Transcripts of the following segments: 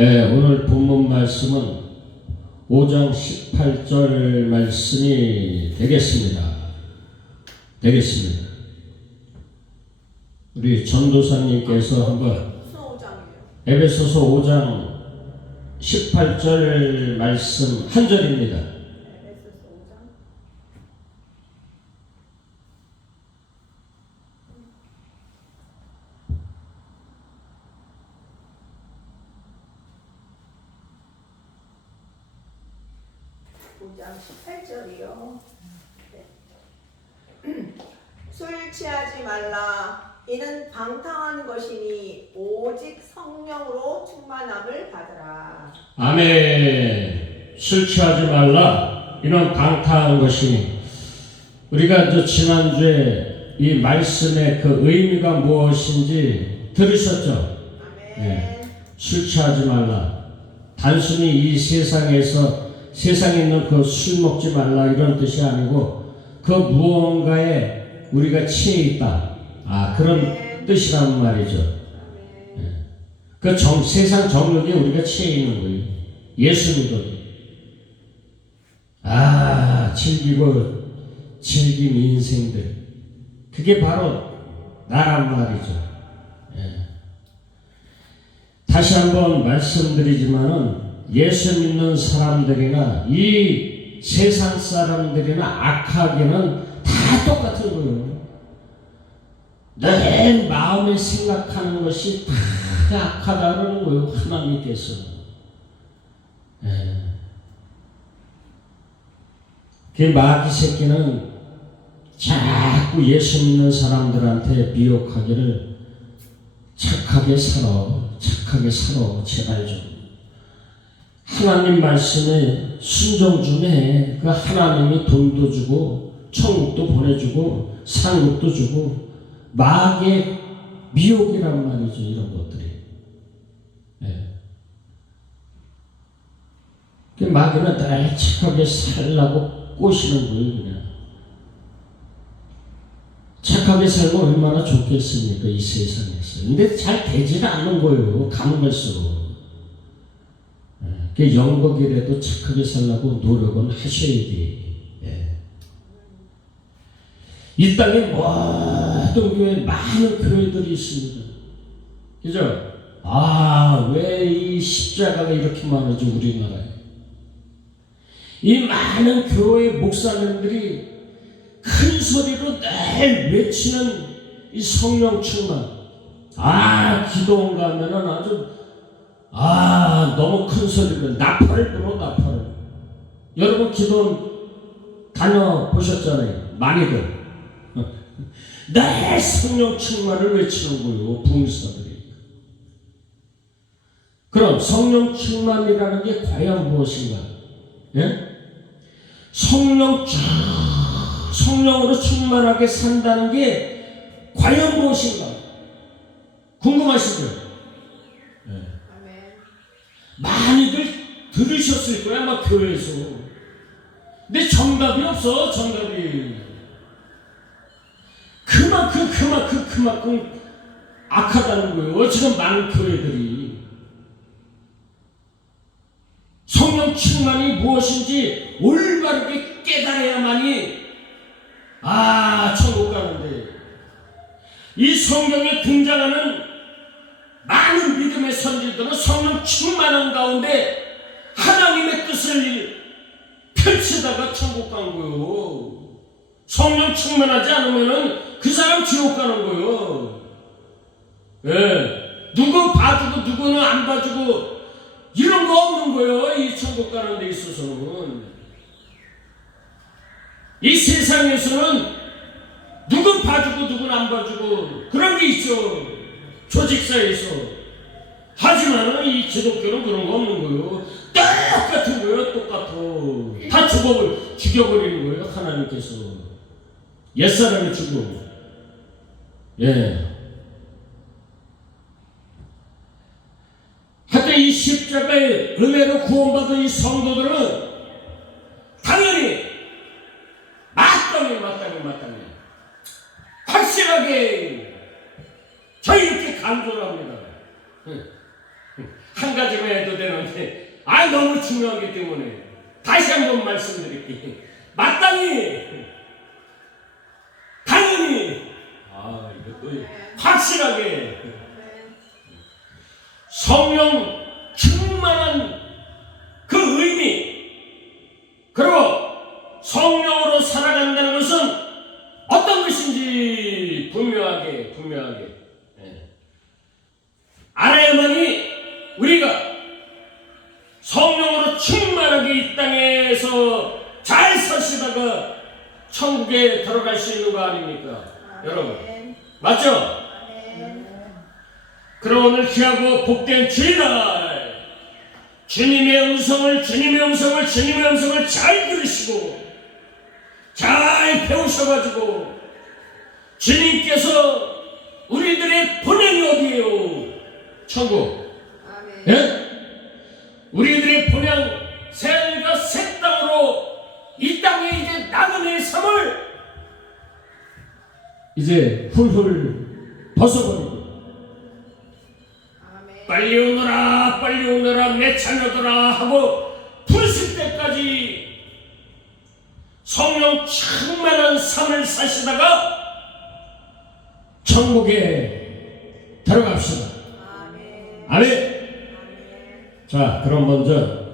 오늘 본문 말씀은 5장 18절 말씀이 되겠습니다. 우리 전도사님께서 한번 에베소서 5장 18절 말씀 한 절입니다. 장 18절이요. 술 취하지 말라. 이는 방탕한 것이니 오직 성령으로 충만함을 받으라. 아멘. 술 취하지 말라. 이는 방탕한 것이니. 우리가 지난주에 이 말씀의 그 의미가 무엇인지 들으셨죠? 아멘. 네. 술 취하지 말라. 단순히 이 세상에 있는 그 술 먹지 말라 이런 뜻이 아니고 그 무언가에 우리가 취해 있다. 그런 뜻이란 말이죠. 그 세상 정욕에 우리가 취해 있는 거예요. 예수 믿어도. 즐긴 인생들. 그게 바로 나란 말이죠. 다시 한번 말씀드리지만은 예수 믿는 사람들이나 이 세상 사람들이나 악하게는 다 똑같은 거예요. 내 마음에 생각하는 것이 다 악하다는 거예요. 하나님께서. 그 마귀 새끼는 자꾸 예수 믿는 사람들한테 미혹하기를 착하게 살아 제발 좀. 하나님 말씀에 순종 좀 해. 그 하나님이 돈도 주고 천국도 보내주고 상급도 주고 마귀의 미혹이란 말이죠. 이런 것들이. 그 마귀는 날 착하게 살라고 꼬시는 거예요. 그냥 착하게 살면 얼마나 좋겠습니까? 이 세상에서. 근데 잘 되지는 않는 거예요. 가는 갈수록. 영국이라도 착하게 살라고 노력은 하셔야 돼. 이 땅에 모든 교회 많은 교회들이 있습니다. 그죠? 왜 이 십자가가 이렇게 많아져 우리나라에. 이 많은 교회 목사님들이 큰 소리로 늘 외치는 이 성령 충만. 기도원 가면은 아주 너무 큰 소리로 나팔을 불어. 나팔을. 여러분 기도원 다녀보셨잖아요. 많이들. 내 성령 충만을 외치는 거예요. 부흥사들이. 그럼 성령 충만이라는 게 과연 무엇인가? 성령으로 충만하게 산다는 게 과연 무엇인가? 궁금하시죠? 많이들 들으셨을 거야, 아마 교회에서. 근데 정답이 없어, 정답이. 그만큼 악하다는 거예요. 지금 많은 교회들이. 성령 충만이 무엇인지 올바르게 깨달아야만이 천국 가는데, 이 성경에 등장하는 많은 믿음의 선지들은 성령 충만한 가운데 하나님의 뜻을 펼치다가 천국 간 거예요. 성령 충만하지 않으면은 그 사람 지옥 가는 거예요. 누구 봐주고 누구는 안 봐주고 이런 거 없는 거예요. 이 천국 가는 데 있어서는. 이 세상에서는 누군 봐주고 누군 안 봐주고 그런 게 있죠. 조직사에서. 하지만 이 기독교는 그런 거 없는 거예요. 똑같은 거예요. 똑같아. 다 죽여버리는 거예요. 하나님께서. 옛사람이 죽고. 하여튼 이 십자가의 은혜로 구원받은 이 성도들은 당연히 마땅히 확실하게 저희 이렇게 강조를 합니다. 한 가지만 해도 되는데 너무 중요하기 때문에 다시 한번 말씀드릴게요. 마땅히 당연히 이것도 확실하게 성령 충만한 그 의미, 그리고 성령으로 살아간다는 것은 어떤 것인지 분명하게 알아야만이 우리가 성령으로 충만하게 이 땅에서 잘 사시다가 천국에 들어갈 수 있는 거 아닙니까? 여러분 맞죠? 그럼 오늘 귀하고 복된 주일날 주님의 음성을 잘 들으시고 잘 배우셔가지고 주님께서 우리들의 본향이 어디예요? 천국. 예? 우리들의 본향 새하늘과 새 땅으로 이 땅에 이제 나그네의 삶을 이제 훌훌 벗어버리고 빨리 오너라 내 자녀들아 하고 부르실 때까지 성령 충만한 삶을 사시다가 천국에 들어갑시다. 아멘. 자, 그럼 먼저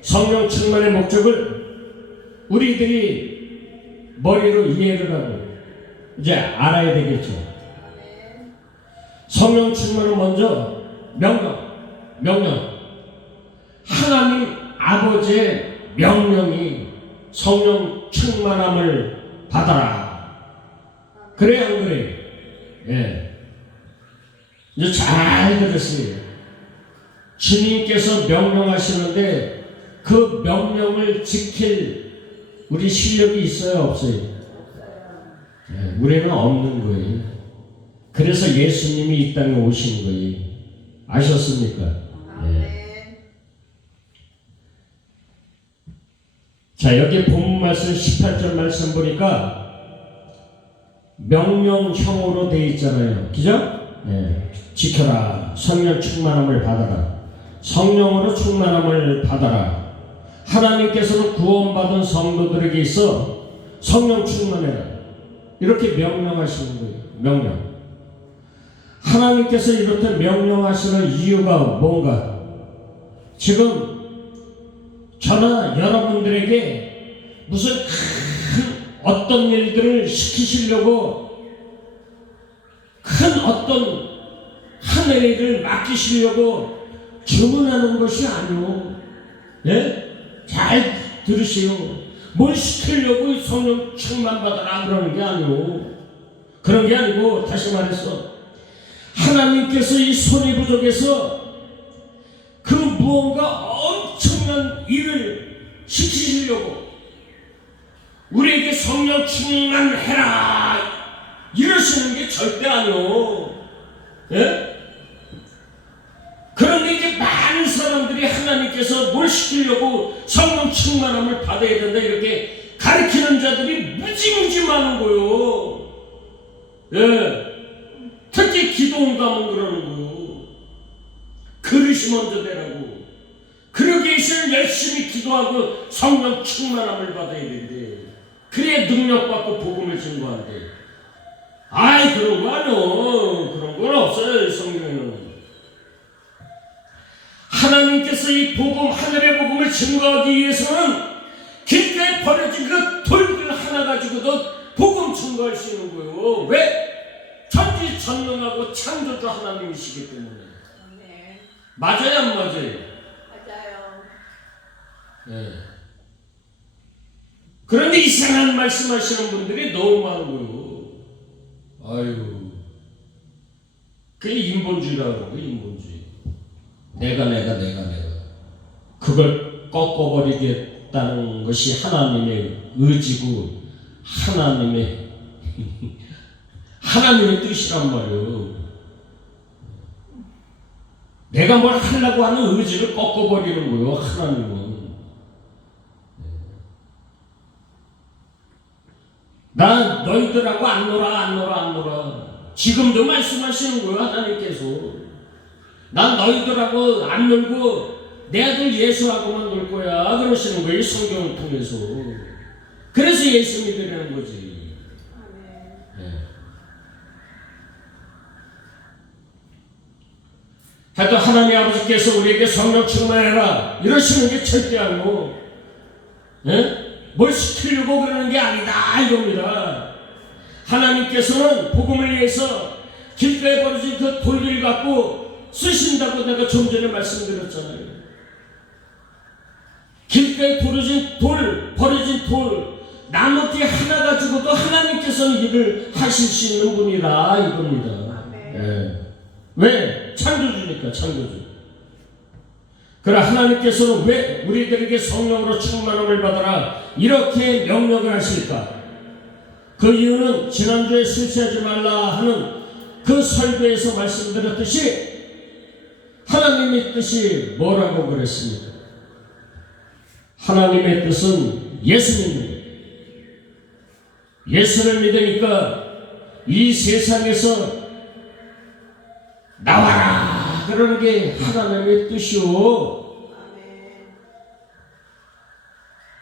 성령 충만의 목적을 우리들이 머리로 이해를 하고 이제 알아야 되겠죠. 성령 충만은 먼저 명령. 하나님 아버지의 명령이 성령 충만함을 받아라. 그래 안 그래? 예. 이제 잘 들으세요. 주님께서 명령하시는데 그 명령을 지킬 우리 실력이 있어요, 없어요? 예, 우리는 없는 거예요. 그래서 예수님이 이 땅에 오신 거예요. 아셨습니까? 예. 자, 여기 본문 말씀 18절 말씀 보니까 명령형으로 되어 있잖아요. 그죠? 예. 지켜라. 성령 충만함을 받아라. 성령으로 충만함을 받아라. 하나님께서는 구원받은 성도들에게 있어 성령 충만해라. 이렇게 명령하시는 거예요. 명령. 하나님께서 이렇게 명령하시는 이유가 뭔가? 지금 저나 여러분들에게 무슨 큰 어떤 일들을 시키시려고 큰 어떤 하늘의 일을 맡기시려고 주문하는 것이 아니오. 예? 잘 들으세요. 뭘 시키려고 성령 충만 받아라 그러는 게 아니오. 그런 게 아니고 다시 말해서 하나님께서 이 손이 부족해서 그 무언가 엄청난 일을 시키시려고 우리에게 성령 충만해라 이러시는 게 절대 아니오. 예? 그런데 이제 많은 사람들이 하나님께서 뭘 시키려고 성령 충만함을 받아야 된다 이렇게 가르치는 자들이 무지무지 많은 거요. 예. 특히 기도원 가면 그러는 거요. 그릇이 먼저 되라고. 그러기 위해서 열심히 기도하고 성령 충만함을 받아야 된대. 그래야 능력받고 복음을 증거한대. 아이 그런 거 아니요. 그런 건 없어요. 성경에는. 하나님께서 이 복음, 하늘의 복음을 증거하기 위해서는 길가에 버려진 그 돌들 하나 가지고도 복음 증거할 수 있는 거예요. 왜? 전지전능하고 창조주 하나님이시기 때문에. 네. 맞아요, 안 맞아요? 맞아요. 네. 그런데 이상한 말씀하시는 분들이 너무 많은 거예요. 아유, 그게 인본주의라고 그러고 인본주의. 내가. 그걸 꺾어버리겠다는 것이 하나님의 의지고 하나님의 뜻이란 말이에요. 내가 뭘 하려고 하는 의지를 꺾어버리는 거예요. 하나님은. 나 너희들하고 안 놀아. 지금도 말씀하시는 거예요. 하나님께서. 난 너희들하고 안 놀고 내 아들 예수하고만 놀 거야 그러시는 거예요. 성경을 통해서. 그래서 예수 믿으라는 거지. 네. 하여튼 하나님 아버지께서 우리에게 성령 충만해라 이러시는 게 절대 아니고 뭘 시키려고 그러는 게 아니다 이겁니다. 하나님께서는 복음을 위해서 길가에 버려진 그 돌을 갖고 쓰신다고 내가 좀 전에 말씀드렸잖아요. 길가에 버려진 돌 나무띠 하나 가지고도 하나님께서는 일을 하실 수 있는 분이라 이겁니다. 네. 왜? 창조주니까 창조주. 그러나 하나님께서는 왜 우리들에게 성령으로 충만함을 받아라 이렇게 명령을 하실까? 그 이유는 지난주에 실수하지 말라 하는 그 설교에서 말씀드렸듯이 하나님의 뜻이 뭐라고 그랬습니까? 하나님의 뜻은 예수 믿는 거예요. 예수를 믿으니까 이 세상에서 나와라 그러는 게 하나님의 뜻이요.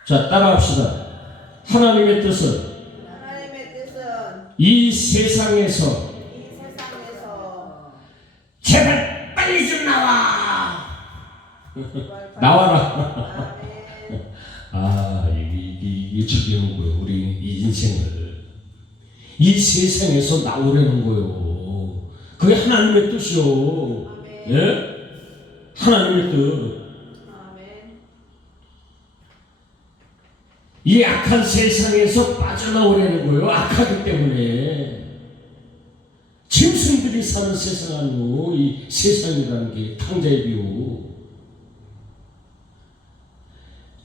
자, 따라합시다. 하나님의 뜻은 이 세상에서 제발 빨리 좀 나와. 나와라. 이게 죽이는 거예요. 우리 이 인생을 이 세상에서 나오려는 거예요. 그게 하나님의 뜻이요. 예? 하나님의 뜻. 이 악한 세상에서 빠져나오려는 거예요. 악하기 때문에. 짐승들이 사는 세상 아니고 이 세상이라는 게 탕자의 비유.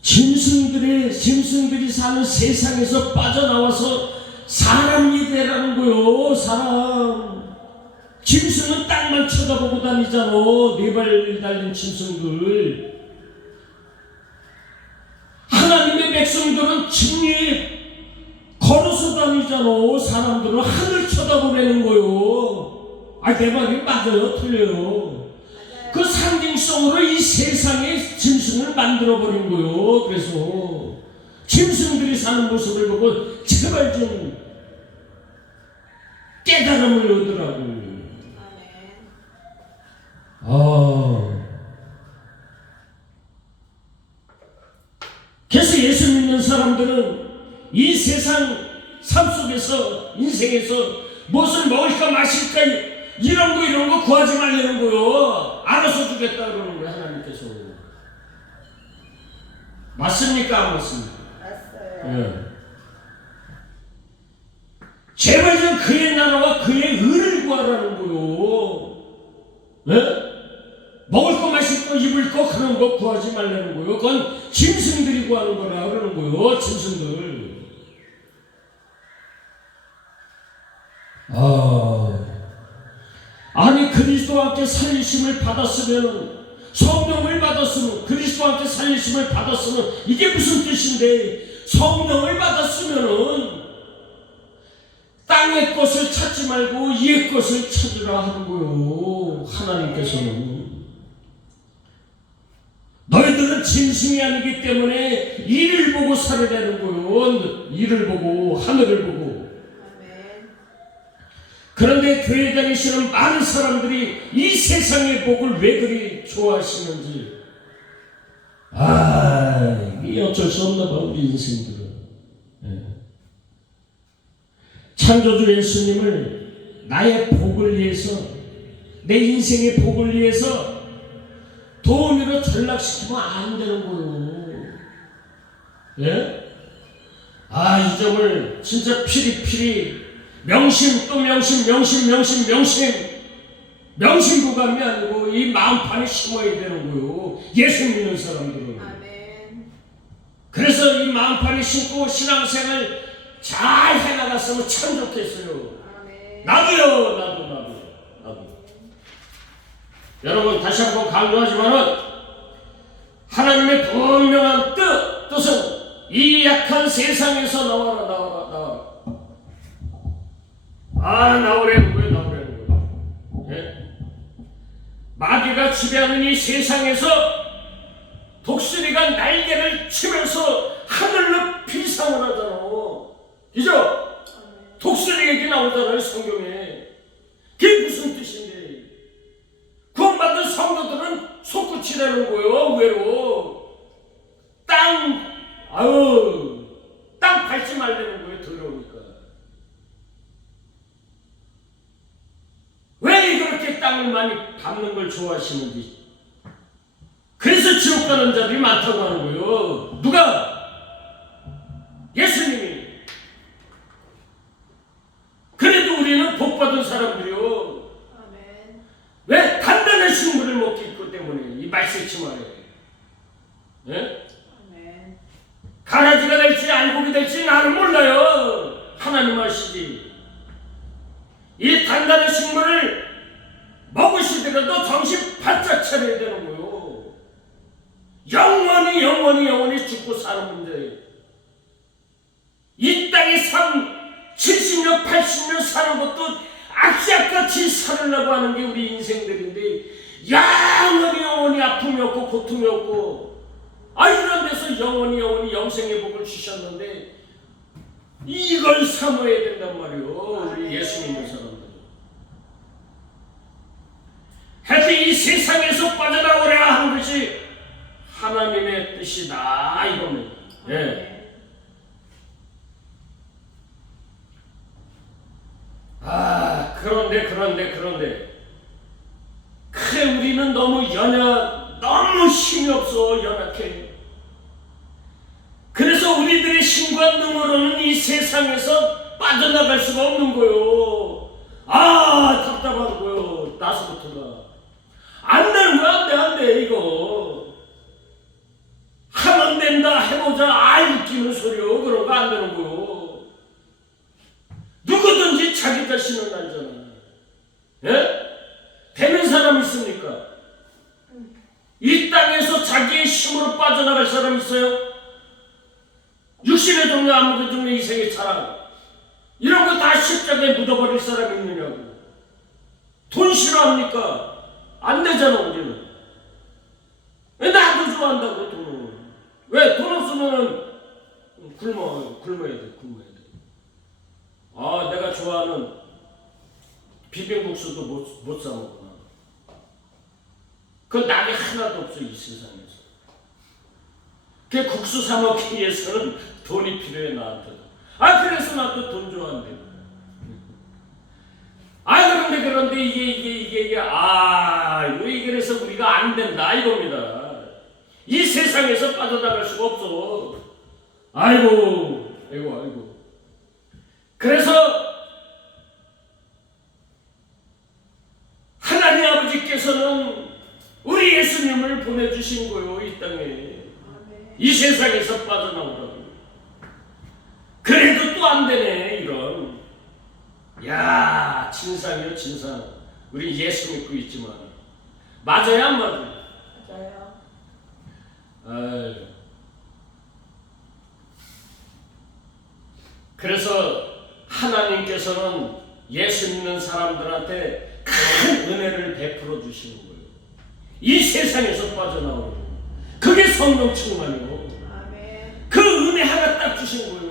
짐승들이 사는 세상에서 빠져나와서 사람이 되라는 거요. 사람. 짐승은 땅만 쳐다보고 다니잖아. 네 발 달린 짐승들. 하나님의 백성들은 집리 걸어서 다니잖아. 사람들은 하늘 쳐다보라는 거요. 내 말이 맞아요? 틀려요? 그 상징성으로 이 세상에 짐승을 만들어버린 거요. 그래서 짐승들이 사는 모습을 보고 제발 좀 깨달음을 얻으라고. 그래서 예수 믿는 사람들은 이 세상 삶 속에서 인생에서 무엇을 먹을까 마실까 이런 거 구하지 말라는 거요. 알아서 주겠다 그러는 거예요. 하나님께서. 맞습니까? 안 맞습니까? 맞어요. 예. 제발 좀 그의 나라와 그의 의를 구하라는 거요. 예? 먹을 거 마실 거 입을 거 그런 거 구하지 말라는 거요. 그건 짐승들이 구하는 거라 그러는 거요. 짐승들. 아니 그리스도와 함께 살리심을 받았으면 성령을 받았으면 그리스도와 함께 살리심을 받았으면 이게 무슨 뜻인데 성령을 받았으면은 땅의 것을 찾지 말고 이의 것을 찾으라 하는 거요. 하나님께서는 너희들은 짐승이 아니기 때문에 이를 보고 살아야되는 거요. 이를 보고 하늘을 보고. 그런데 교회 다니시는 많은 사람들이 이 세상의 복을 왜 그리 좋아하시는지 이게 어쩔 수 없나 봐. 우리 인생들은. 창조주 예수님을 나의 복을 위해서 내 인생의 복을 위해서 돈으로 전락시키면 안 되는 거예요. 예? 이 점을 진짜 피리피리 명심 또 명심부감이 아니고 이 마음판에 심어야 되는 거요. 예수 믿는 사람들은. 아멘. 그래서 이 마음판에 심고 신앙생활 잘 해나갔으면 참 좋겠어요. 아멘. 나도요. 여러분 다시 한번 강조하지만은 하나님의 분명한 뜻은 이 약한 세상에서 나와라. 나오라는 거예요. 예? 마귀가 지배하는 이 세상에서 독수리가 날개를 치면서 하늘로 비상을 하잖아. 그죠? 아멘. 독수리 얘기 나오잖아요, 성경에. 그게 무슨 뜻인데? 구원받은 성도들은 솟구치라는 거예요, 의외로. 땅 밟지 말라는 거예요, 더러우니까. 왜 그렇게 땅을 많이 밟는 걸 좋아하시는지. 그래서 지옥 가는 자들이 많다고 하는 거예요. 누가? 예수님이. 그래도 우리는 복받은 사람들이요. 아멘. 왜? 단단한 식물을 먹기 있기 때문에. 이 말씀치 말이에요. 예? 아멘. 가라지가 될지 알곡이 될지 나는 몰라요. 하나님 아시지. 이 단단한 식물을 먹으시더라도 정신 바짝 차려야 되는 거예요. 영원히 죽고 사는 문제. 이 땅에 70년 80년 사는 것도 악착같이 살으려고 하는 게 우리 인생들인데 영원히 아픔이 없고 고통이 없고 이런 데서 영원히 영생의 복을 주셨는데 이걸 사모해야 된단 말이에요. 우리 예수 믿는 사람들. 하여튼 이 세상에서 빠져나오려 하는 것이 하나님의 뜻이다 이겁니다. 예. 그런데 그래 우리는 너무 힘이 없어. 연약해. 그래서 우리들의 힘과 능으로는 이 세상에서 빠져나갈 수가 없는 거요. 답답한 거요. 나서부터가 안 되는 거야. 안 돼 이거. 하면 된다 해보자. 웃기는 소리요. 그런 거 안 되는 거요. 누구든지 자기 자신은 알잖아. 예? 되는 사람 있습니까? 이 땅에서 자기의 힘으로 빠져나갈 사람 있어요? 육신의 동료, 아무의 동료, 이생의 자랑 이런 거 다 십자가에 묻어버릴 사람이 있느냐고. 돈 싫어합니까? 안 되잖아 우리는. 왜 나도 좋아한다고 돈을. 왜? 돈 없으면은 굶어야 돼. 내가 좋아하는 비빔국수도 못 사 먹구나. 그 낙이 하나도 없어 이 세상에서. 그 국수 사 먹기 위해서는 돈이 필요해 나한테도. 그래서 나도 돈 좋아한대. 그런데 이게 그래서 우리가 안 된다 이겁니다. 이 세상에서 빠져나갈 수가 없어. 아이고. 그래서 하나님 아버지께서는 우리 예수님을 보내주신 거요. 이 땅에. 이 세상에서 빠져나오라고. 그래도 또 안 되네 이런. 진상이요 진상. 우리 예수 믿고 있지만 맞아요 안 맞아요? 맞아요. 그래서 하나님께서는 예수 믿는 사람들한테 큰 은혜를 베풀어 주시는 거예요. 이 세상에서 빠져나오고 그게 성령 충만이요. 아멘. 그 은혜 하나 딱 주신 거예요.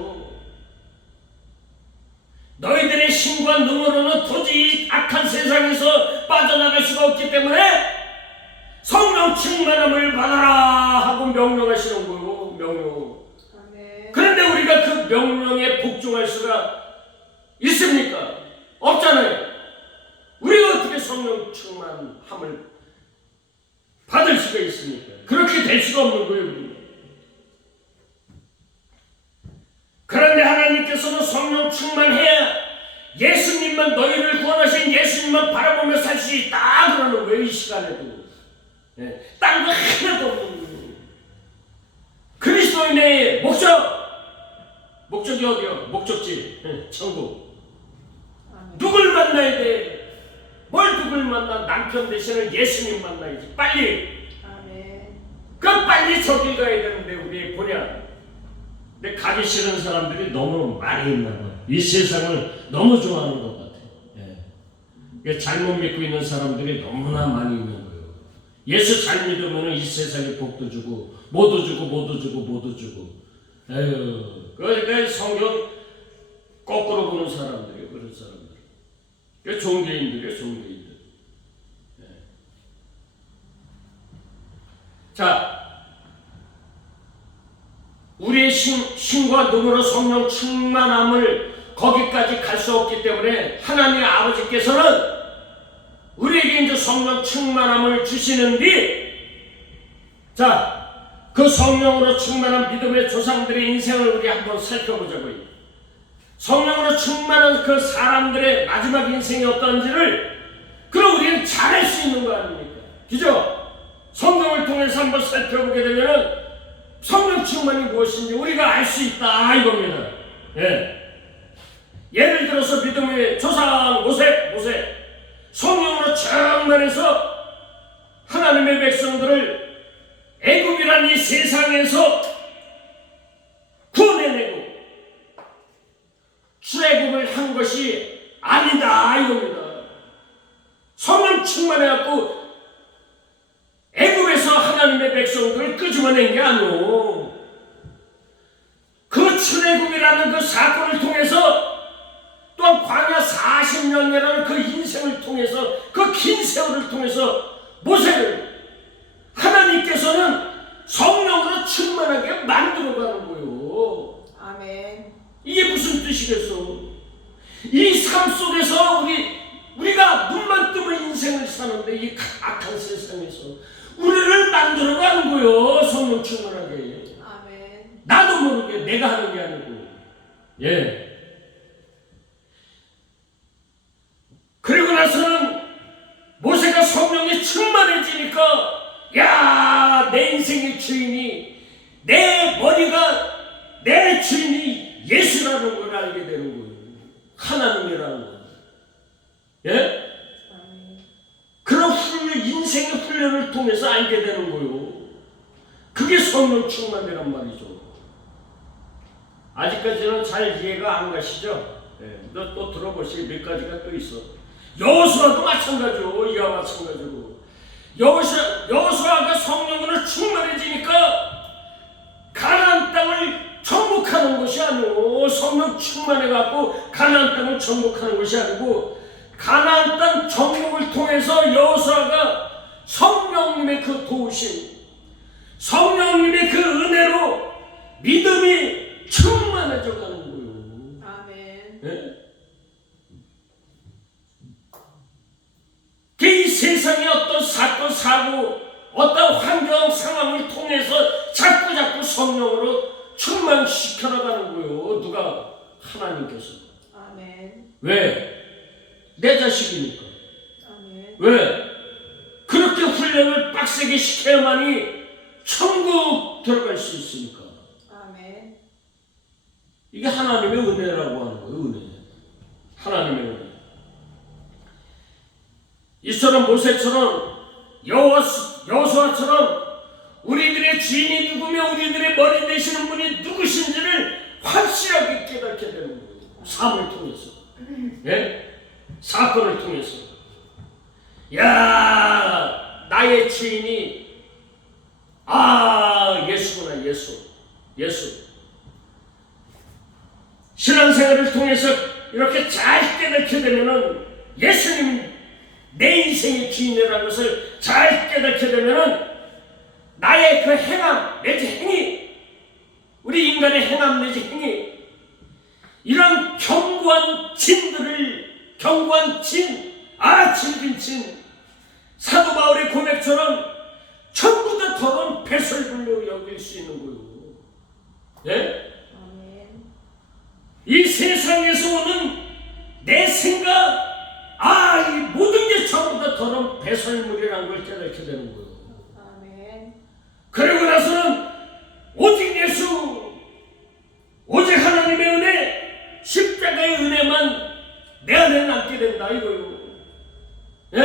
너희들의 힘과 능으로는 도저히 악한 세상에서 빠져나갈 수가 없기 때문에 성령 충만함을 받아라 하고 명령하시는 거예요. 명령. 아멘. 그런데 우리가 그 명령에 복종할 수가 있습니까? 없잖아요. 우리가 어떻게 성령 충만함을 받을 수가 있습니까? 그렇게 될 수가 없는 거예요. 우리는. 그런데 하나님께서는 성령 충만해야 예수님만 너희를 구원하신 예수님만 바라보며 살 수 있다 그러는 거예요. 이 시간에도. 딴 거 하나도 없는 거예요. 그리스도인의 목적이 어디요? 목적지 천국. 아멘. 누굴 만나야 돼? 누굴 만나? 남편 대신에 예수님 만나야지. 빨리. 아멘. 빨리 저길 가야 되는데 우리 보냐. 근데 가기 싫은 사람들이 너무 많이 있나 봐. 이 세상을 너무 좋아하는 것 같아. 잘못 믿고 있는 사람들이 너무나 많이 있는 거예요. 예수 잘 믿으면 이 세상에 복도 주고 뭐도 주고 에휴, 그 성경 거꾸로 보는 사람들이에요. 그런 사람들. 그 종교인들이에요. 종교인들. 네. 자, 우리의 신과 눈으로 성령 충만함을 거기까지 갈 수 없기 때문에 하나님 아버지께서는 우리에게 이제 성령 충만함을 주시는 뒤, 자, 그 성령으로 충만한 믿음의 조상들의 인생을 우리 한번 살펴보자고요. 성령으로 충만한 그 사람들의 마지막 인생이 어떤지를 그럼 우리는 잘할 수 있는 거 아닙니까? 그죠? 성경을 통해서 한번 살펴보게 되면은 성령 충만이 무엇인지 우리가 알 수 있다 이겁니다. 예. 예를 들어서 믿음의 조상 모세 성령으로 충만해서 하나님의 백성들을 애굽이란 이 세상에서 구원해내고 출애굽을 한 것이 아니다 이겁니다. 성령 충만해갖고 애굽에서 하나님의 백성들을 끄집어낸 게 아니오. 그 출애굽이라는 그 사건을 통해서 또한 광야 40년이라는 그 인생을 통해서 그 긴 세월을 통해서 모세를 하나님께서는 성령으로 충만하게 만들어가는 거예요. 아멘. 이게 무슨 뜻이겠어? 이 삶 속에서 우리가 눈만 뜨면 인생을 사는데 이 악한 세상에서 우리를 만들어가는 거예요. 성령 충만하게. 아멘. 나도 모르게 내가 하는 게 아니고. 예. 그리고 나서는 모세가 성령이 충만해지니까 야, 내 인생의 주인이 내 머리가 내 주인이 예수라는 걸 알게 되는 거예요. 하나님이라는 거. 예? 그런 인생의 훈련을 통해서 알게 되는 거예요. 그게 성령 충만이란 말이죠. 아직까지는 잘 이해가 안 가시죠? 예. 또 들어보시게 몇 가지가 또 있어. 여호수아도 마찬가지요. 이와 마찬가지로 여호수아가 성령으로 충만해지니까 가나안 땅을 정복하는 것이 아니고 성령 충만해갖고 가나안 땅을 정복하는 것이 아니고 가나안 땅 정복을 통해서 여호수아가 성령님의 그 도우심, 성령님의 그 은혜로 믿음이 충만해져 가는 거예요. 아멘. 네? 이 세상의 어떤 사건, 사고, 어떤 환경, 상황을 통해서 자꾸 성령으로 충만시켜 나가는 거예요. 누가? 하나님께서. 아멘. 왜? 내 자식이니까. 아멘. 왜? 그렇게 훈련을 빡세게 시켜야만이 천국 들어갈 수 있으니까. 아멘. 이게 하나님의 은혜라고 하는 거예요. 은혜. 하나님의 은혜. 이처럼 모세처럼 여호수아처럼 우리들의 주인이 누구며 우리들의 머리 되시는 분이 누구신지를 확실하게 깨닫게 되는 거예요. 삶을 통해서. 예? 사건을 통해서. 야, 나의 주인이 예수구나. 예수. 신앙생활을 통해서 이렇게 잘 깨닫게 되면은 예수님 내 인생의 주인이라는 것을 잘 깨닫게 되면은 나의 그 행함 내지 행위, 우리 인간의 행함 내지 행위, 이런 견고한 진들을, 견고한 진, 질긴 진, 사도 바울의 고백처럼 전부 다 더러운 배설물로 여길 수 있는 거예요. 네? 아멘. 이 세상에서 오는 내 생각, 이 모든 게 전부 다 더러운 배설물이라는 걸 깨닫게 되는 거예요. 아멘. 그리고 나서는 오직 예수, 오직 하나님의 은혜, 십자가의 은혜만 내 안에 남게 된다 이거요. 예?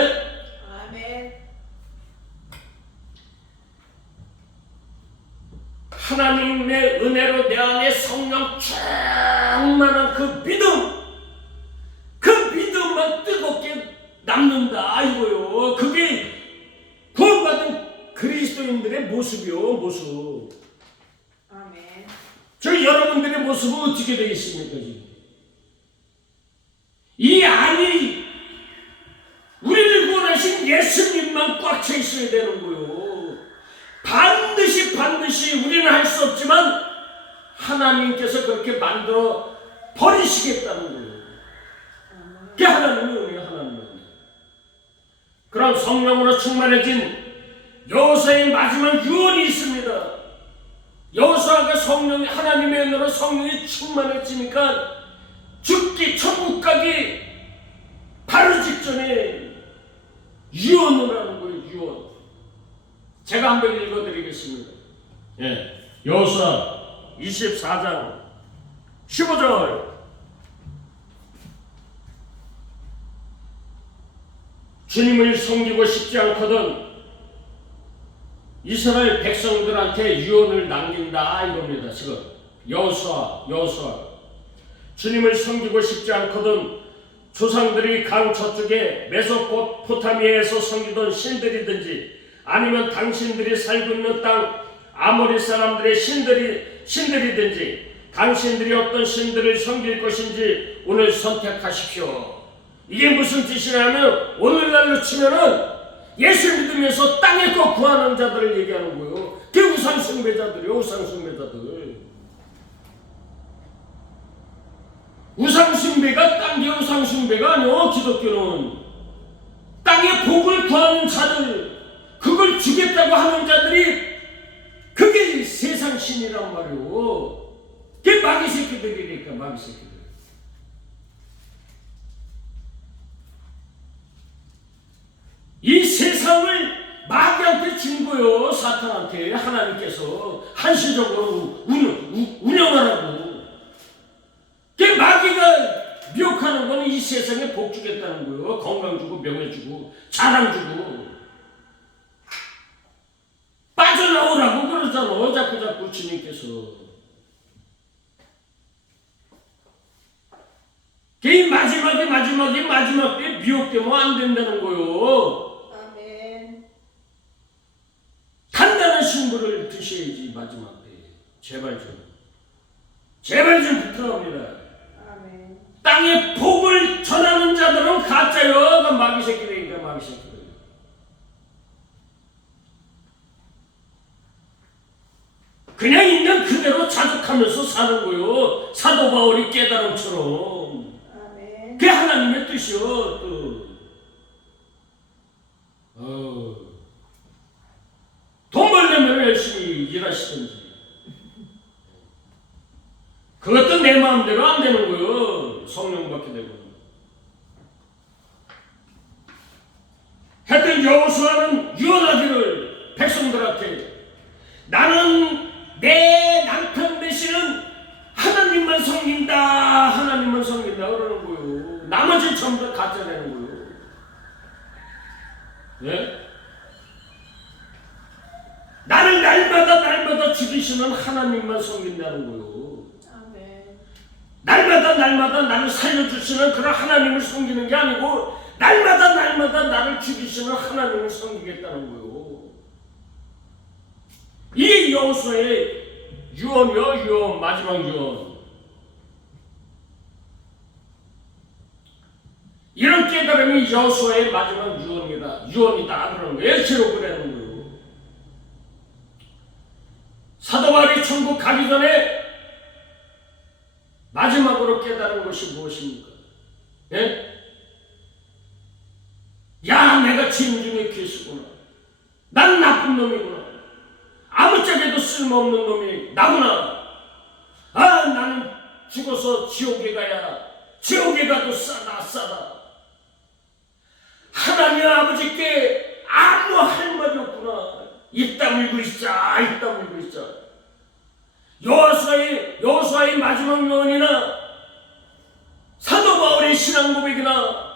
아멘. 하나님의 은혜로 내 안에 성령 충만한 그 믿음만 뜨겁게 남는다 이거요. 그게 구원받은 모습이요, 모습. 아멘. 저 여러분들의 모습은 어떻게 되겠습니까, 지금? 이 안이 우리를 구원하신 예수님만 꽉 차 있어야 되는 거요. 반드시 우리는 할 수 없지만 하나님께서 그렇게 만들어 버리시겠다는 거예요. 그게 하나님의 은혜예요, 하나님의 은혜. 그럼 성령으로 충만해진 여호수아의 마지막 유언이 있습니다. 여호수아가 성령, 하나님의 은혜로 성령이 충만해지니까 죽기, 천국 가기 바로 직전에 유언을 하는 거예요, 유언. 제가 한번 읽어드리겠습니다. 예, 여호수아 24장 15절. 주님을 섬기고 싶지 않거든 이스라엘 백성들한테 유언을 남긴다 이겁니다. 지금 여호수아 주님을 섬기고 싶지 않거든 조상들이 강 저쪽에 메소포타미아에서 섬기던 신들이든지 아니면 당신들이 살고 있는 땅 아모리 사람들의 신들이든지 당신들이 어떤 신들을 섬길 것인지 오늘 선택하십시오. 이게 무슨 뜻이냐면 오늘날로 치면은 예수 믿으면서 땅에 거 구하는 자들을 얘기하는 거예요. 그게 우상숭배자들이요, 우상숭배자들. 우상숭배가 딴 게 우상숭배가 아니요. 기독교는 땅에 복을 구하는 자들, 그걸 주겠다고 하는 자들이 그게 세상 신이란 말이요. 그게 마귀 새끼들이니까, 마귀 새끼들. 이 세상을 마귀한테 준 거요, 사탄한테. 하나님께서 한시적으로 운영하라고. 그 마귀가 미혹하는 거는 이 세상에 복 주겠다는 거예요. 건강 주고 명예 주고 자랑 주고 빠져나오라고 그러잖아. 자꾸 주님께서. 그 마지막 때 미혹되면 안 된다는 거예요. 아멘. 단단한 신부를 드셔야지 마지막 때. 제발 좀 부탁합니다. 아멘. 땅에 복을 전하는 자들은 가짜요. 그 마귀 새끼들이니까 마귀 새끼들. 그냥 있는 그대로 자족하면서 사는 거요. 사도 바울이 깨달음처럼. 아멘. 그게 하나님의 뜻이요. 또. 돈 벌려면 열심히 일하시든지. 그것도 내 마음대로 안 되는 거예요. 성령 받게 되고. 하여튼 여호수아는 유언하기를 백성들한테 나는 내 남편 메시는 하나님만 섬긴다 그러는 거예요. 나머지 전부 다 가짜라는 거예요. 네? 나를 날마다 죽이시는 하나님만 섬긴다는 거예요. 아멘. 날마다 나를 살려주시는 그런 하나님을 섬기는 게 아니고 날마다 나를 죽이시는 하나님을 섬기겠다는 거예요. 이 여호수아의 유언 마지막 유언. 이런 깨달음이 여호수아의 마지막 유언이다 그러는 거예요. 기록을 하는 거예요. 사도 바울이 천국 가기 전에 마지막으로 깨달은 것이 무엇입니까? 예? 야, 내가 죄인 중에 괴수구나. 난 나쁜 놈이구나. 아무짝에도 쓸모없는 놈이 나구나. 아, 나는 죽어서 지옥에 가야 지옥에 가도 싸다. 하나님 아버지께 아무 할 말이 없구나. 입 다물고 있자. 여호수아의 마지막 유언이나 사도 바울의 신앙 고백이나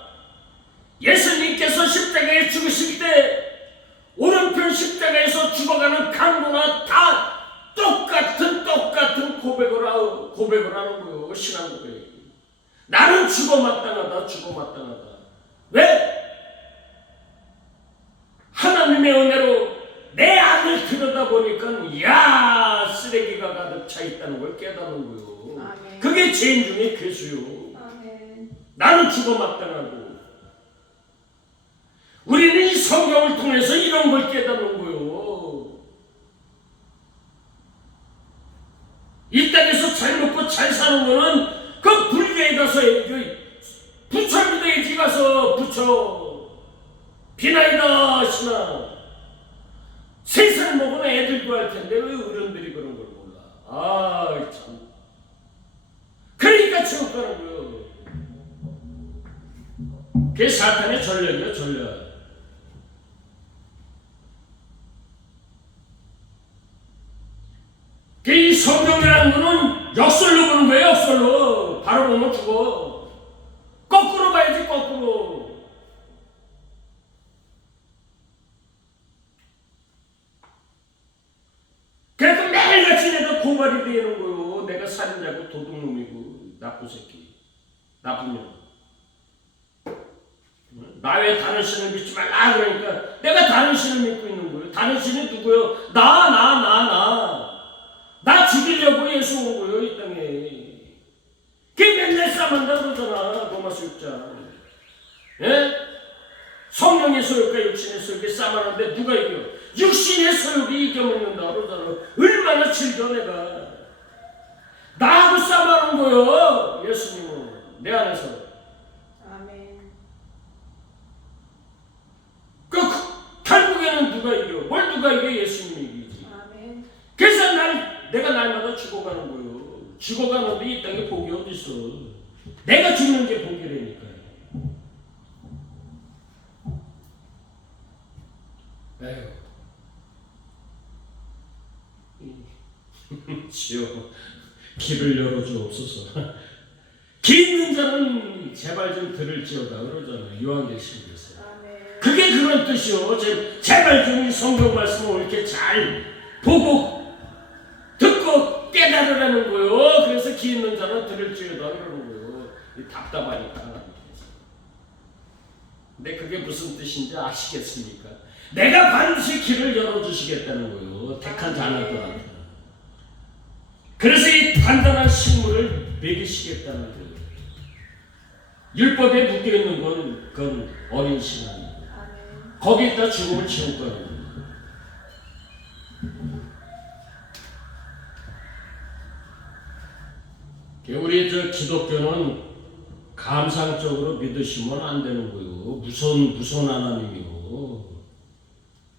예수님께서 십자가에 죽으실 때 오른편 십자가에서 죽어가는 강도나 다 똑같은 고백을 하는 거예요. 신앙 고백. 나는 죽어 마땅하다. 왜? 하나님의 은혜로 내 안을 들여다보니 있다는 걸 깨닫는 거요. 아멘. 그게 죄인 중에 괴수요. 아멘. 나는 죽어 마땅하고. 우리는 이 성경을 통해서 이런 걸 깨닫는 거요. 이 땅에서 잘 먹고 잘 사는 거는 그 불교에 가서 부처 믿어야지. 가서 부처 비나이다 신아 세살 먹은 애들도 할 텐데 왜 어른들이 그런 걸 몰라. 아 참. 그러니까 지옥 가는 거요. 그게 사탄의 전략이야, 전략. 이 성경이라는 거는 역설로 보는 거예요, 역설로. 바로 보면 죽어. 거꾸로 봐야지, 거꾸로. 그래서 매일같이 내가 고발이 되는 거요. 내가 살인자고 도둑놈이고 나쁜 새끼, 나쁜 년. 나 왜 다른 신을 믿지 말라 그러니까 내가 다른 신을 믿고 있는 거예요. 다른 신이 누구요? 나 죽이려고 예수 온 거예요, 이 땅에. 그게 맨날 싸만다 그러잖아, 로마서 6장. 예? 성령의 소욕과 육신의 소욕이 싸만한데 누가 이겨? 육신의 소욕이 이겨먹는다 그러잖아. 얼마나 즐겨 내가. 나하고 싸만한 거예요, 예수님은. 내 안에서. 아멘. 결국에는 누가 이겨? 뭘 누가 이겨? 예수님이 이기지. 아멘. 그래서 내가 날마다 죽어가는 거예요. 죽어가는데 이 땅에 복이 어디 있어? 내가 죽는 게 복이라니까요. 에휴. 주여 길을 열어주옵소서. 기 있는 자는 제발 좀 들을지어다 그러잖아요. 요한계시록에서. 아멘. 그게 그런 뜻이요. 제발 좀 이 성경 말씀을 이렇게 잘 보고 듣고 깨달으라는 거요. 그래서 기 있는 자는 들을지어다 그러는 거요. 답답하니까. 근데 그게 무슨 뜻인지 아시겠습니까? 내가 반드시 길을 열어주시겠다는 거요. 택한 자녀들한테. 그래서 이 단단한 식물을 먹이시겠다는 거예요. 율법에 묶여있는 건 그건 어린 신앙이에요. 거기에다 죽음을 채울 거예요. 우리 기독교는 감상적으로 믿으시면 안 되는 거예요. 무서운 하나님이요.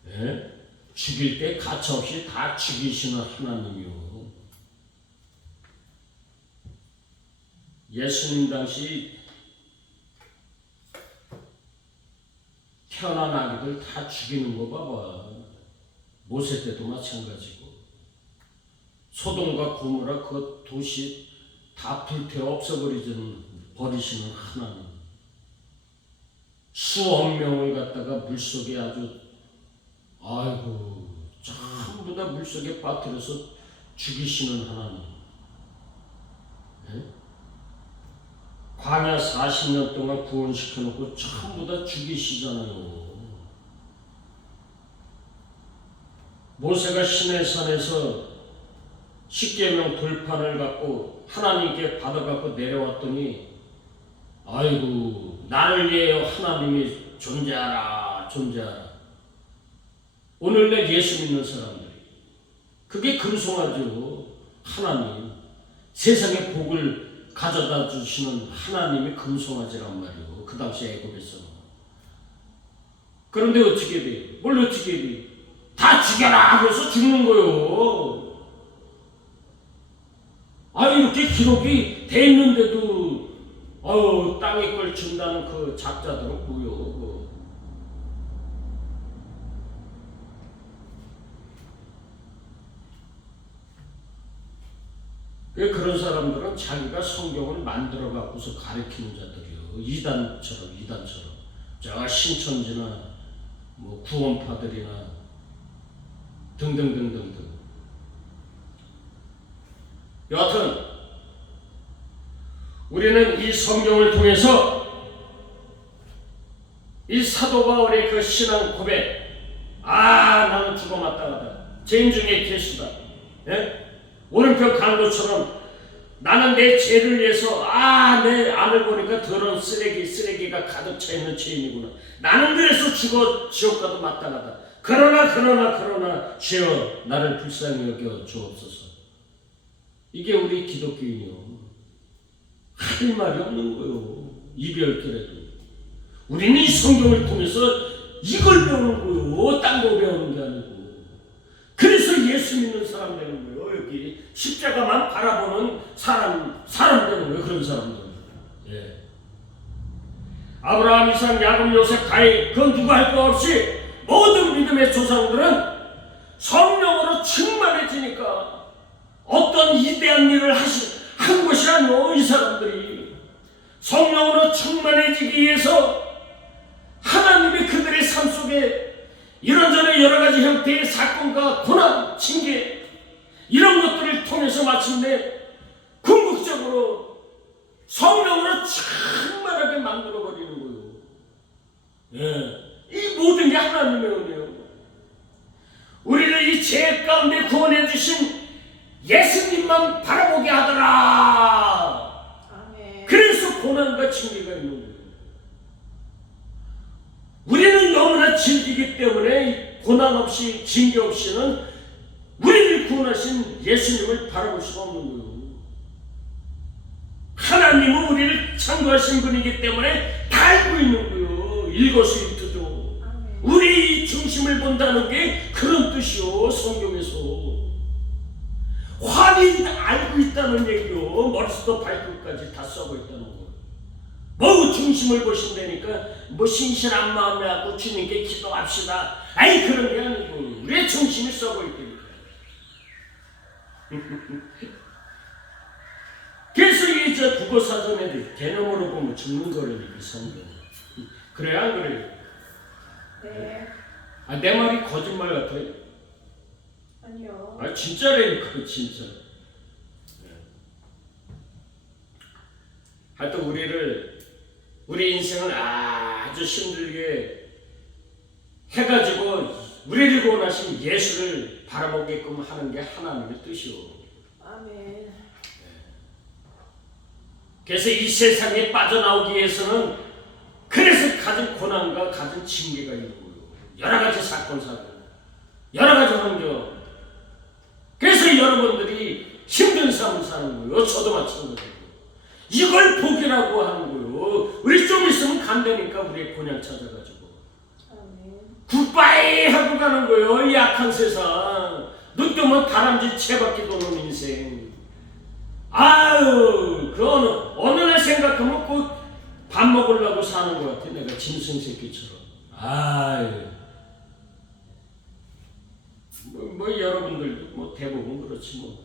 예? 죽일 때 가차없이 다 죽이시는 하나님이요. 예수님 당시 태어난 아기들 다 죽이는 거 봐봐. 모세 때도 마찬가지고. 소돔과 고모라 그 도시 다 불태워 버리시는 하나님. 수억 명을 갖다가 물속에 전부 다 물속에 빠뜨려서 죽이시는 하나님. 예? 광야 40년 동안 구원시켜놓고 전부 다 죽이시잖아요. 모세가 시내산에서 십계명 돌판을 갖고 하나님께 받아갖고 내려왔더니 나를 위해 하나님이 존재하라. 오늘날 예수 믿는 사람들이 그게 금송아죠. 하나님 세상의 복을 가져다 주시는 하나님이 금송아지란 말이에요. 그 당시 애굽에서. 그런데 어떻게 돼? 뭘 어떻게 돼? 다 죽여라 그래서 죽는 거요. 이렇게 기록이 돼 있는데도 땅에 걸 준다는 그 작자들은 뭐요? 그런 사람들은 자기가 성경을 만들어 갖고서 가르치는 자들이요. 이단처럼 저 신천지나 뭐 구원파들이나 등등등등등. 여하튼 우리는 이 성경을 통해서 이 사도 바울의 그 신앙 고백, 나는 죽어 마땅하다. 죄인 중에 괴수다. 예? 오른편 강도처럼 나는 내 죄를 위해서 내 안을 보니까 더러운 쓰레기가 가득 차 있는 죄인이구나. 나는 그래서 죽어 지옥 가도 마땅하다. 그러나 주여 나를 불쌍히 여겨 주옵소서. 이게 우리 기독교인이요. 할 말이 없는 거요. 이별길에도 우리는 이 성경을 통해서 이걸 배우는 거요. 딴 거 배우는 게 아니고. 그래서 예수 믿는 사람 되는 거예요. 여기 십자가만 바라보는 사람 되는 거예요. 그런 사람들. 예. 아브라함, 이삭, 야곱, 요셉, 다윗, 그건 누가 할 거 없이 모든 믿음의 조상들은 성령으로 충만해지니까 어떤 이대한 일을 한 것이 아니오. 이 사람들이 성령으로 충만해지기 위해서 하나님이 그들의 삶 속에 이런저런 여러가지 형태의 사건과 고난, 징계 이런 것들을 통해서 마침내 궁극적으로 성령으로 충만하게 만들어버리는 거예요. 예. 이 모든 게 하나님의 은혜요. 우리를 이 죄 가운데 구원해 주신 예수님만 바라보게 하더라. 아멘. 그래서 고난과 징계가 있는 거예요. 우리는 너무나 즐기기 때문에 고난 없이 징계 없이는 우리를 구원하신 예수님을 바라볼 수가 없는 거예요. 하나님은 우리를 창조하신 분이기 때문에 다 알고 있는 거예요. 일거수일투족. 우리 중심을 본다는 게 그런 뜻이요. 성경에서 환히 알고 있다는 얘기요. 머리부터 발끝까지 다 써고 있다는 거예요. 뭐 중심을 보신다니까 뭐 신실한 마음에 하고 주님께 기도합시다. 그런 게 아니고 우리의 중심이 써고 있다니까. 그래서 이 국어사전에 개념으로 보면 죽는 거라니까 성경. 그래요 안 그래요? 네. 내 말이 거짓말 같아요? 아니요. 진짜라니까 진짜. 하여튼 우리 인생을 아주 힘들게 해가지고 우리를 구원하신 예수를 바라보게끔 하는 게 하나님의 뜻이요. 아멘. 그래서 이 세상에 빠져나오기 위해서는 그래서 가진 고난과 가진 징계가 있는 거예요. 여러 가지 사건, 여러 가지 환경. 그래서 여러분들이 힘든 삶을 사는 거예요. 저도 마찬가지고. 이걸 복이라고 하는 거예요. 우리 좀 있으면 간다니까 우리의 곤양 찾아가지고. 아멘. 굿바이 하고 가는 거예요. 이 악한 세상. 눈 뜨면 다람쥐 채바퀴 도는 인생. 그 어느 날 생각하면 꼭 밥 먹으려고 사는 것 같아. 내가 짐승 새끼처럼. 뭐 여러분들도 뭐 대부분 그렇지 뭐.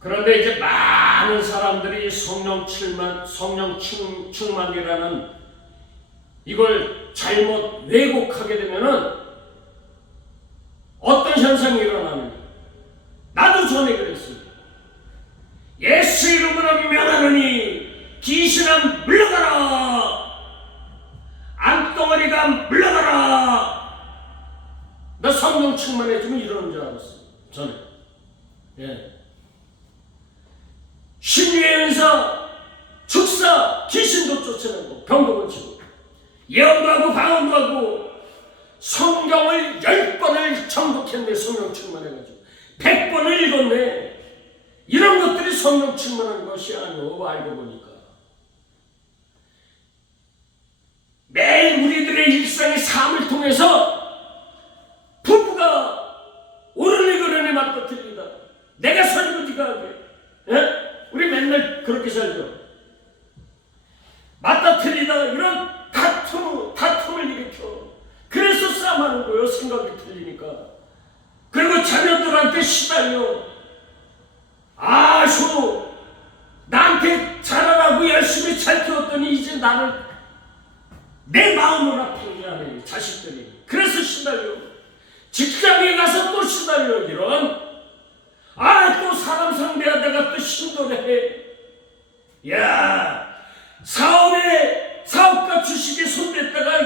그런데 이제 많은 사람들이 성령 충만이라는 이걸 잘못 왜곡하게 되면은 어떤 현상이 일어나느냐. 나도 전에 그랬어요. 예수 이름으로 명하노니 귀신아 물러가라. 암덩어리가 물러가라. 나 성령 충만해지면 이러는 줄 알았어요. 전에. 신유의 은사, 축사, 귀신도 쫓아내고 병도 고치고 예언도 하고 방언도 하고 성경을 10번을 정독했네. 성령 충만해가지고 100번을 읽었네. 이런 것들이 성령 충만한 것이 아니오. 알고 보니까 매일 우리들의 일상의 삶을 통해서 부부가 옳으니 그러니 맞고 틀리다. 내가 설거지가 하게. 우리 맨날 그렇게 살죠. 맞다 틀리다 이런 다툼을 일으켜. 그래서 싸움하는 거예요. 생각이 틀리니까. 그리고 자녀들한테 시달려. 나한테 잘하라고 열심히 잘 키웠더니 이제 나를 내 마음을 아프게 하네. 자식들이. 그래서 시달려. 직장에 가서 또 시달려. 이런 또 사람 상대하다가 또 신도를 해. 사업에 사업가 주식에 손댔다가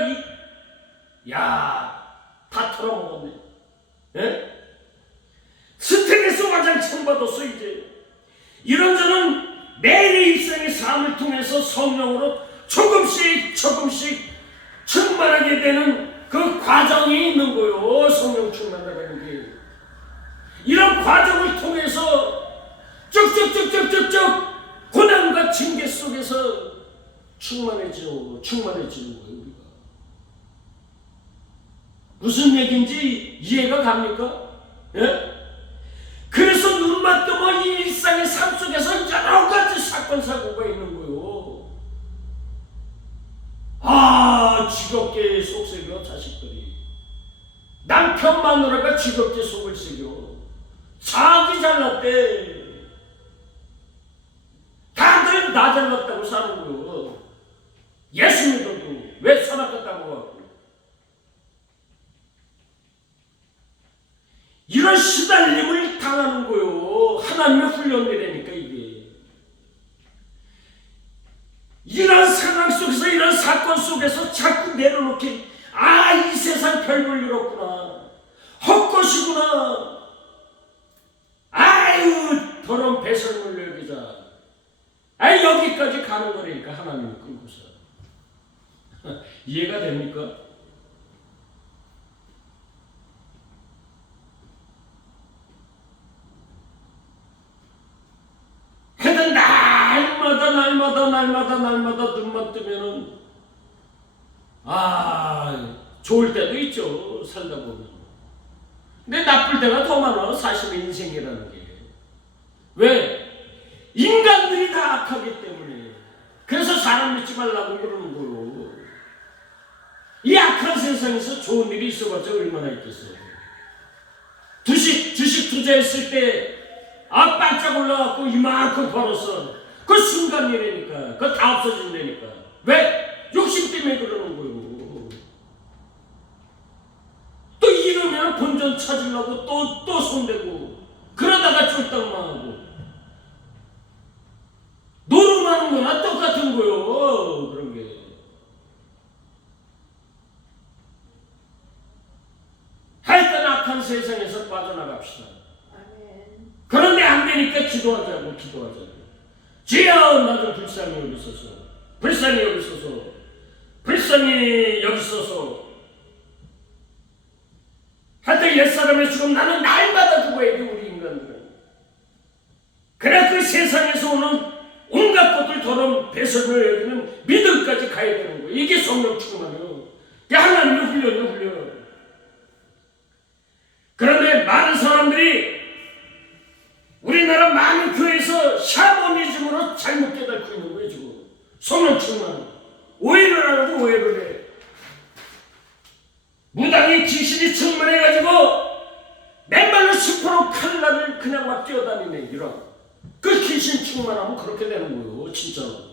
다 털어먹었네. 예? 스트레스 와장창 받았어. 이제 이런저런 매일의 일상의 삶을 통해서 성령으로 조금씩 충만하게 되는 그 과정이 있는 거요. 성령 충만하다는 게 이런 과정을 통해서 쭉쭉쭉쭉쭉쭉 고난과 징계 속에서 충만해지는 거예요. 우리가 무슨 얘기인지 이해가 갑니까? 예? 그래서 눈만 뜨면 이 일상의 삶 속에서 여러 가지 사건 사고가 있는 거예요. 지겹게 속삭여. 자식들이 남편 마누라가 지겹게 속을 새겨. 자기 잘났대. 다들 나 잘났다고 사는 거예요. 예수 믿어도 왜 선악같다고 하고. 이런 시달림을 당하는 거요. 하나님의 훈련이라니까 이게. 이런 상황 속에서 이런 사건 속에서 자꾸 내려놓기. 이 세상 별 볼 일 없구나. 헛것이구나. 아유 더러운 배설물로 여기자. 여기까지 가는 거라니까 하나님이 끌고서. 이해가 됩니까? 하여튼 날마다 눈만 뜨면은 좋을 때도 있죠. 살다 보면. 근데 나쁠 때가 더 많아. 사실은 인생이라는 게. 왜? 인간들이 다 악하기 때문에. 그래서 사람 믿지 말라고 그러는 거요. 이 악한 세상에서 좋은 일이 있어봤자 얼마나 있겠어요. 주식 투자했을 때 반짝 올라갖고 이만큼 벌었어. 그 순간 일이니까. 그거 다 없어진다니까. 왜? 욕심 때문에 그러는 거예요. 또 이러면 본전 찾으려고 또 손대고 그러다가 쫄딱망하고 노름하는 거나 똑같은 거예요. 그런 게. 하여튼 악한 세상에서 빠져나갑시다. 아멘. 그런데 안 되니까 기도하자고. 주여 나 좀 불쌍히 여기소서. 불쌍히 여기소서. 하여튼 옛사람의 죽음 나는 날마다 죽어야 돼. 우리 인간들은. 그래 그 세상에서 오는 온갖 것들 더러운 배설물 여기는 믿음까지 가야 되는 거예요. 이게 성령 충만이에요. 이게 하나님의 훈련. 그런데 많은 사람들이 우리나라 많은 교회에서 샤머니즘으로 잘못 깨닫고 있는 거예요. 지금 성령 충만. 오해를 하고 오해를 해. 무당이 귀신이 충만해가지고 맨발로 10% 칼날을 그냥 막 뛰어다니네. 이런 그 귀신 충만하면 그렇게 되는 거예요. 진짜로.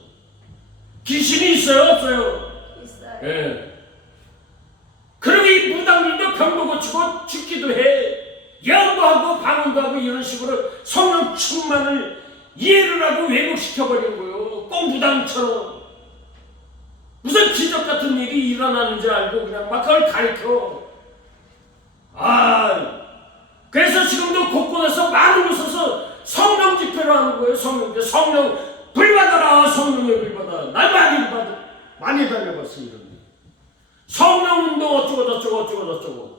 귀신이 있어요 없어요? 있어요. 예. 그러면 이 무당들도 병도 고치고 죽기도 해. 예언도 하고 방언도 하고 이런 식으로 성령 충만을 이해를 하고 왜곡시켜버린 거예요. 꼭 무당처럼 무슨 기적 같은 일이 일어나는 줄 알고 그냥 막 그걸 가르쳐. 그래서 지금도 곳곳에서 많은 곳에서 성령 집회를 하는 거예요. 성령 불받아라. 성령의 불받아. 날 많이 다녀봤어. 이런 일. 성령 운동 어쩌고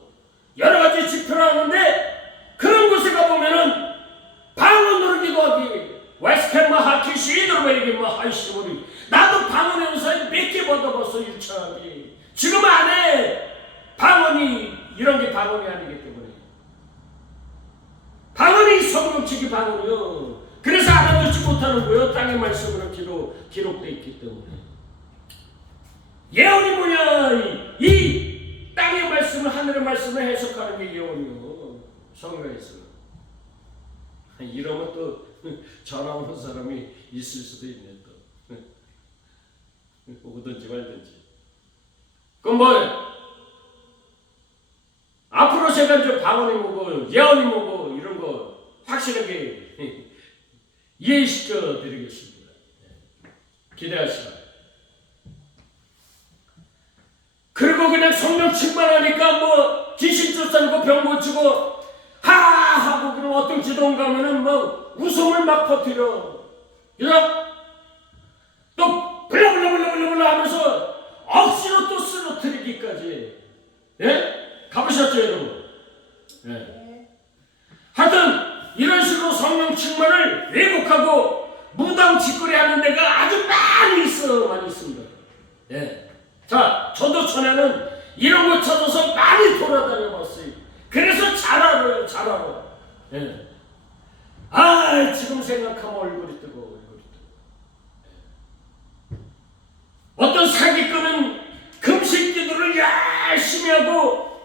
여러 가지 집회를 하는데 그런 곳에 가보면은 방언으로 기도하기. 웨스캠마 하키시 이노베이기 하이시모리. 나도 방언의 은사에 몇 개 받아봤어. 1차하게. 지금 안 해. 방언이 이런 게 방언이 아니기 때문에. 방언이 성령치기 방언이요. 그래서 알아듣지 못하는 거예요. 땅의 말씀으로 기록되어 있기 때문에. 예언이 뭐냐? 이 땅의 말씀을 하늘의 말씀을 해석하는 게 예언이요. 성경에서. 이러면 또 전화 오는 사람이 있을 수도 있네. 또 오든지 말든지. 그럼 뭐 앞으로 제가 이제 방언이 뭐고 예언이 뭐고 이런 거 확실하게 이해시켜 드리겠습니다. 기대하시라. 그리고 그냥 성령 충만하니까 뭐 귀신 쫓아내고 병 고치고 하 하고 그럼 어떤 기도원 가면은 뭐 웃음을 막 퍼뜨려. 그죠? 또 블라블라블라블라 하면서 억지로 또 쓰러뜨리기까지. 예? 가보셨죠 여러분? 예. 네. 하여튼 이런 식으로 성령 충만을 왜곡하고 무당 짓거리 하는 데가 아주 많이 있습니다. 예. 자, 저도 전에는 이런 거 찾아서 많이 돌아다녀 봤어요. 그래서 잘 알아요. 예. 아, 지금 생각하면 얼굴이 뜨거워. 어떤 사기꾼은 금식 기도를 열심히 하고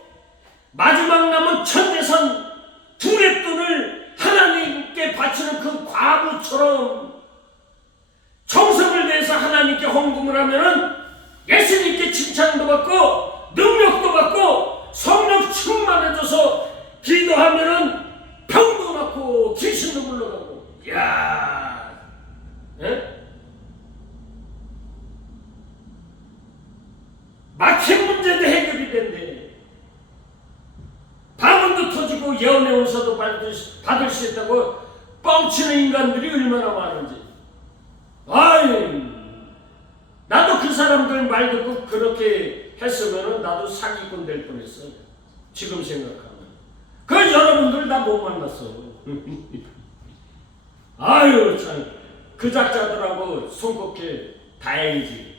마지막 남은 천대산 두랩돈을 하나님께 바치는 그 과부처럼 정성을 내서 하나님께 헌금을 하면은 예수님께 칭찬도 받고 능력도 받고 성령 충만해져서 기도하면은 병도 낫고 귀신도 물러가고. 이야, 예? 막힌 문제도 해결이 된대. 방언도 터지고 예언의 원서도 받을 수 있다고 뻥치는 인간들이 얼마나 많은지. 아유, 나도 그 사람들 말 듣고 그렇게 했으면 나도 사기꾼 될 뻔했어. 지금 생각하면. 그 여러분들 다 못 만났어. 아유, 참 그 작자들하고 손꼽게 다행이지.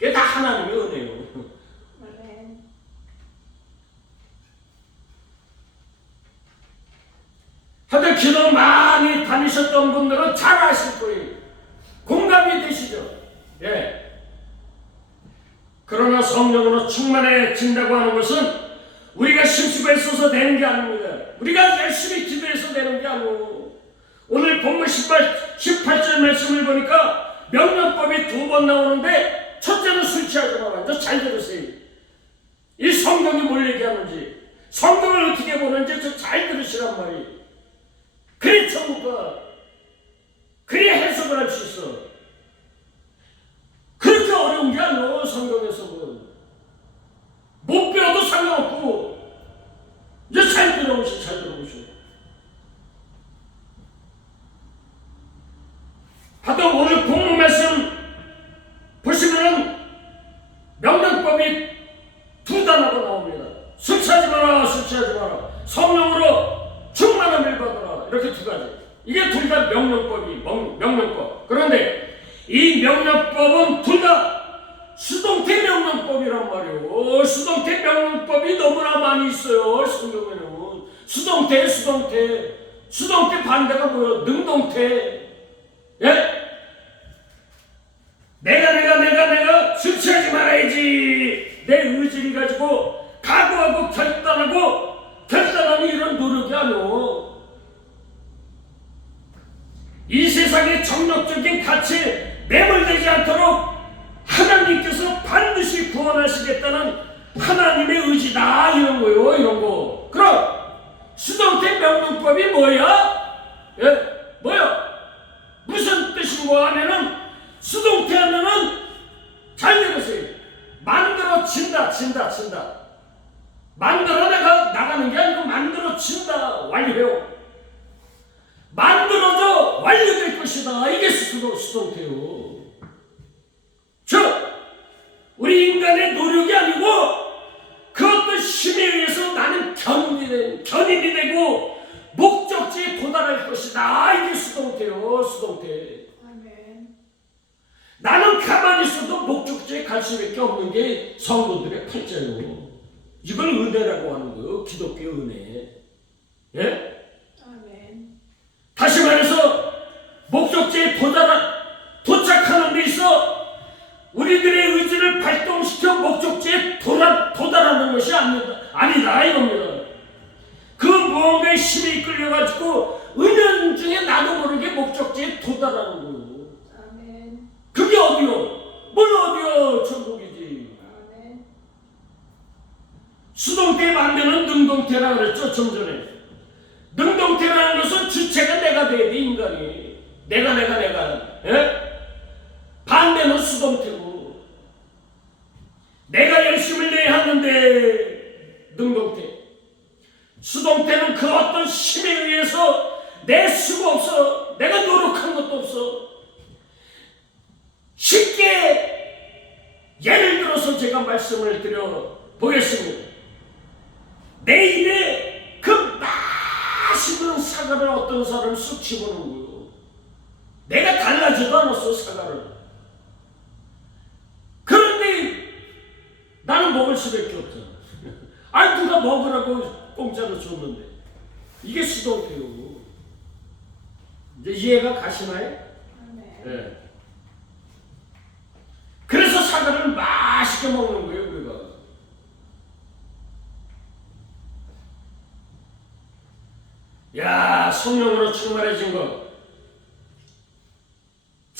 그게 다 하나님의 은혜요. 아멘. 하여튼 기도 많이 다니셨던 분들은 잘 아실 거예요. 공감이 되시죠? 예. 그러나 성령으로 충만해진다고 하는 것은 우리가 심수가 있어서 되는 게 아닙니다. 우리가 열심히 기도해서 되는 게 아니고, 오늘 본문 18절 말씀을 보니까 명령법이 2번 나오는데, 첫째는 술 취하지 마라. 저 잘 들으세요. 이 성경이 뭘 얘기하는지, 성경을 어떻게 보는지 저 잘 들으시란 말이에요. 그래 천국가, 그래 해석을 할 수 있어. 그렇게 어려운 게 아니야. 성경에서는 못 배워도 상관없고. 이제 잘 들어보시오. 하여튼 오늘 본문 말씀 보시면은 명령법이 2단어가 나옵니다. 술 취하지 마라. 성령으로 충만함을 받아라. 이렇게 2가지. 이게 둘 다 명령법. 그런데 이 명령법은 둘 다 수동태 명령법이란 말이에요. 수동태 명령법이 너무나 많이 있어요. 성경에는 수동태 반대가 뭐예요? 능동태. 예? 내가 술 취하지 말아야지. 내 의지를 가지고 각오하고 결단하는 이런 노력이 아니오. 이 세상의 정력적인 가치에 매몰되지 않도록 하나님께서 반드시 구원하시겠다는 하나님의 의지다. 이런 거요. 이런 거. 그럼 수동태 명령법이 뭐야? 예? 뭐야? 무슨 뜻인고 하면은, 수동태 하면은 잘 들으세요. 만들어진다. 만들어 내가 나가는 게 아니고 만들어진다. 완료해요. 만들어져 완료될 것이다. 이게 수동태요. 즉 우리 인간의 노력이 아니고 그 어떤 힘에 의해서 나는 견인이 되고 목적지에 도달할 것이다. 이게 수동태요. 수동태. 아멘. 나는 가만히 있어도 목적지에 갈 수밖에 없는 게 성도들의 팔자요. 이걸 은혜라고 하는 거예요. 기독교의 은혜. 예? 아멘. 다시 말해서 목적지에 도착하는 데 있어 우리들의 의지를 발동시켜 목적지에 도달하는 것이 아니다 이겁니다. 그 무언가의 힘에 이끌려가지고 은연중에 나도 모르게 목적지에 도달하는 거예요. 아멘. 그게 어디요? 뭘 어디요? 천국이지. 아멘. 수동태 반대는 능동태라 그랬죠. 좀 전에. 능동태라는 것은 주체가 내가 돼야 돼. 인간이. 내가. 예? 반대는 수동태고, 내가 열심을 내야 능동태. 수동태는 그 어떤 힘에 의해서 내 수가 없어. 내가 노력한 것도 없어. 쉽게 예를 들어서 제가 말씀을 드려 보겠습니다. 내 입에 그 맛있는 사과를 어떤 사람이 쑥 집어넣은 거예요. 내가 달라지도 않았어, 사과를. 그런데 나는 먹을 수밖에 없잖아. 아니 누가 먹으라고 공짜로 줬는데. 이게 수동태요. 이제 이해가 가시나요? 아멘. 네. 그래서 사과를 맛있게 먹는 거예요, 우리가. 야, 성령으로 충만해진 거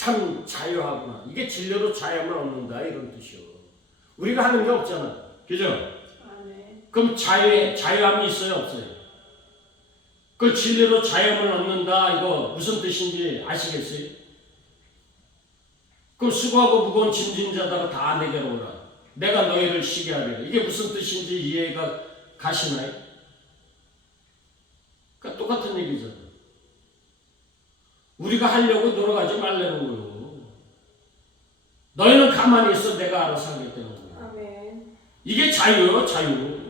참 자유하구나. 이게 진료로 자유함을 얻는다 이런 뜻이요. 우리가 하는 게 없잖아, 그죠? 아멘. 그럼 자유함이 있어요, 없어요? 그 진리로 자유함을 얻는다 이거 무슨 뜻인지 아시겠어요? 그 수고하고 무거운 짐진 자들아 다 내게로 오라. 내가 너희를 쉬게 하리라. 이게 무슨 뜻인지 이해가 가시나요? 그러니까 똑같은 얘기잖아. 우리가 하려고 노력하지 말라는 거예요. 너희는 가만히 있어 내가 알아서 하겠다는 거예요. 아멘. 이게 자유예요, 자유.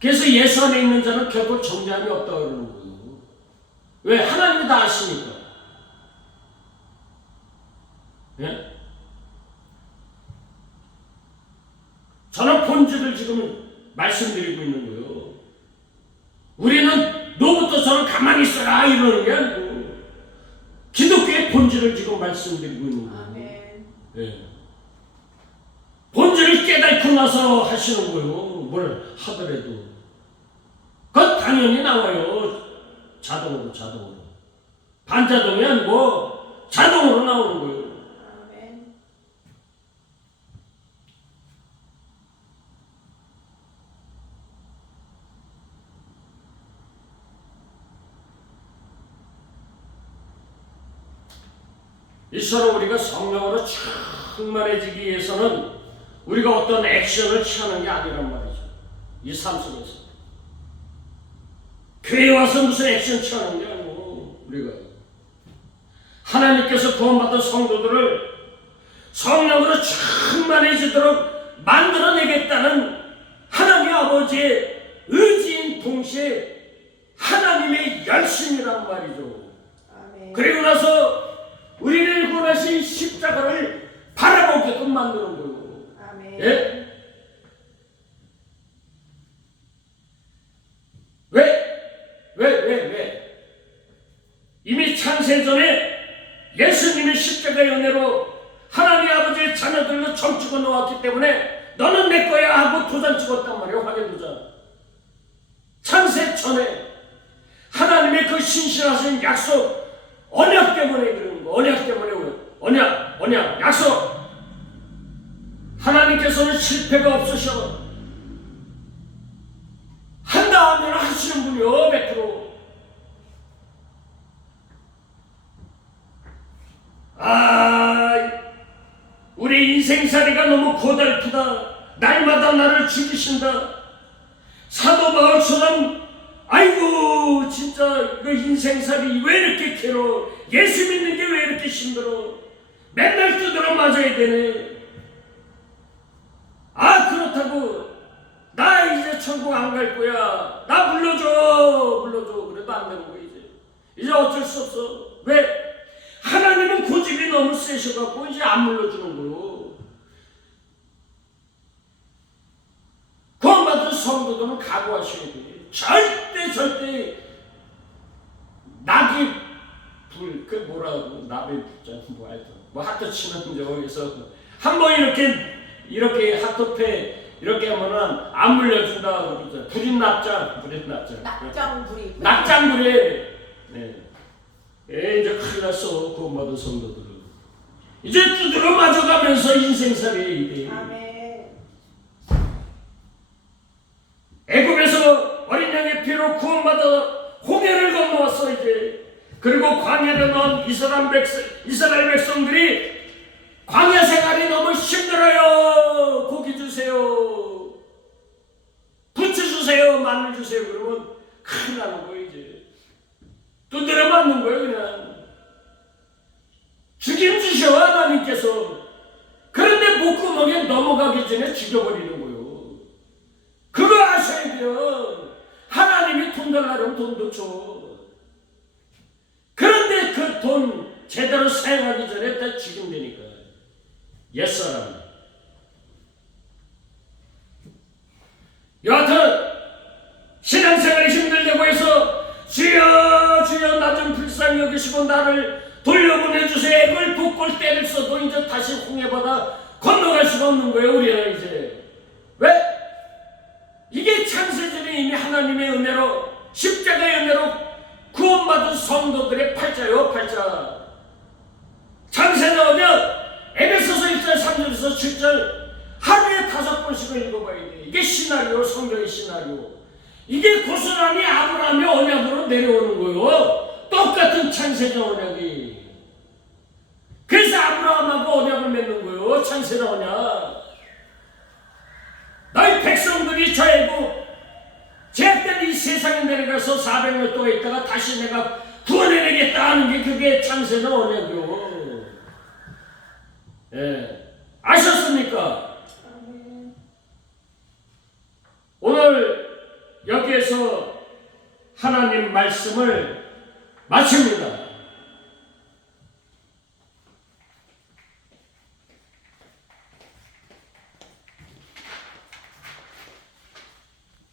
그래서 예수 안에 있는 자는 결코 정죄함이 없다고 그러는 거예요. 왜? 하나님이 다 아시니까. 예? 저는 본질을 지금 말씀드리고 있는 거예요. 우리는 너부터 저는 가만히 있어라 이러는 게 아니고 기독교의 본질을 지금 말씀드리고 있는 거예요. 아멘. 예. 본질을 깨닫고 나서 하시는 거예요. 뭘 하더라도. 그건 당연히 나와요. 자동으로. 반자동이 아니고 자동으로 나오는 거예요. 아멘. 이처럼 우리가 성령으로 충만해지기 위해서는 우리가 어떤 액션을 취하는 게 아니란 말이죠. 이 삶 속에서. 교회에 와서 무슨 액션 취하는 게 아니고 우리가 하나님께서 구원받은 성도들을 성령으로 충만해지도록 만들어내겠다는 하나님 아버지의 의지인 동시에 하나님의 열심이란 말이죠. 아멘. 그리고 나서 우리를 구원하신 십자가를 바라보게끔 만드는 거예요. 아멘. 예? 왜? 이미 창세전에 예수님의 십자가의 은혜로 하나님 아버지의 자녀들로 점찍어 놓았기 때문에 너는 내 거야 하고 도장 찍었단 말이에요. 확인 도장. 창세 전에 하나님의 그 신실하신 약속 언약 때문에 그러는 거. 언약 때문에 언약 약속. 하나님께서는 실패가 없으셔. 한다 하면 하시는 분이요. 100%. 우리 인생살이가 너무 고달프다. 날마다 나를 죽이신다. 사도 바울처럼 아이고 진짜 그 인생살이 왜 이렇게 괴로워. 예수 믿는 게 왜 이렇게 힘들어. 맨날 두드러 맞아야 되네. 그렇다고 나 이제 천국 안 갈 거야. 나 물러줘. 그래도 안 되는 거야. 이제 어쩔 수 없어. 왜? 하나님은 고집이 너무 세셔갖고 이제 안 물러주는 거요. 구원받은 성도들은 각오하셔야 돼. 절대 낙이 불, 그 뭐라고 나비 불자 뭐 하트 치는 저기서 한번 이렇게 하트패 이렇게 하면은 안 물려준다 그러죠. 불인 납작. 낙장불이. 네. 이제 큰일 났어. 구원받은 성도들은 이제 두드러 맞아가면서 인생살이 아멘. 애굽에서 어린 양의 피로 구원받아 홍해를 건너왔어 이제. 그리고 광야를 넣은 이스라엘 백성들이 광야 생활이 너무 힘들어요. 고기 주세요. 말을 주세요. 그러면 큰일 나는 거예요. 이제 두드려 맞는 거예요. 그냥 죽임주셔 하나님께서. 그런데 목구멍에 넘어가기 전에 죽여버리는 거예요. 그거 아셔야 돼요. 하나님이 돈 달라면 돈도 줘. 그런데 그 돈 제대로 사용하기 전에 다 죽인다니까. 옛사람. 여하튼 신앙생활이 힘들다고 해서 주여 주여 나 좀 불쌍히 여기시고 나를 돌려보내주세요. 이걸 북골 때를 써도 이제 다시 홍해바다 건너갈 수가 없는 거예요. 우리는 이제. 왜? 이게 창세전에 이미 하나님의 은혜로 십자가의 은혜로 구원받은 성도들의 팔자요. 팔자. 창세는 오면 에베소서 1장 3절에서 7절 하루에 5번씩은 읽어봐야 돼. 이게 시나리오, 성경의 시나리오. 이게 고스란히 아브라함의 언약으로 내려오는 거예요. 똑같은 창세전 언약이. 그래서 아브라함하고 언약을 맺는 거예요. 창세전 언약. 너희 백성들이 저 애굽 제약된 이 세상에 내려가서 400년 동안 있다가 다시 내가 구원해내겠다 하는 게 그게 창세전 언약이요. 예. 아셨습니까? 오늘 여기에서 하나님 말씀을 마칩니다.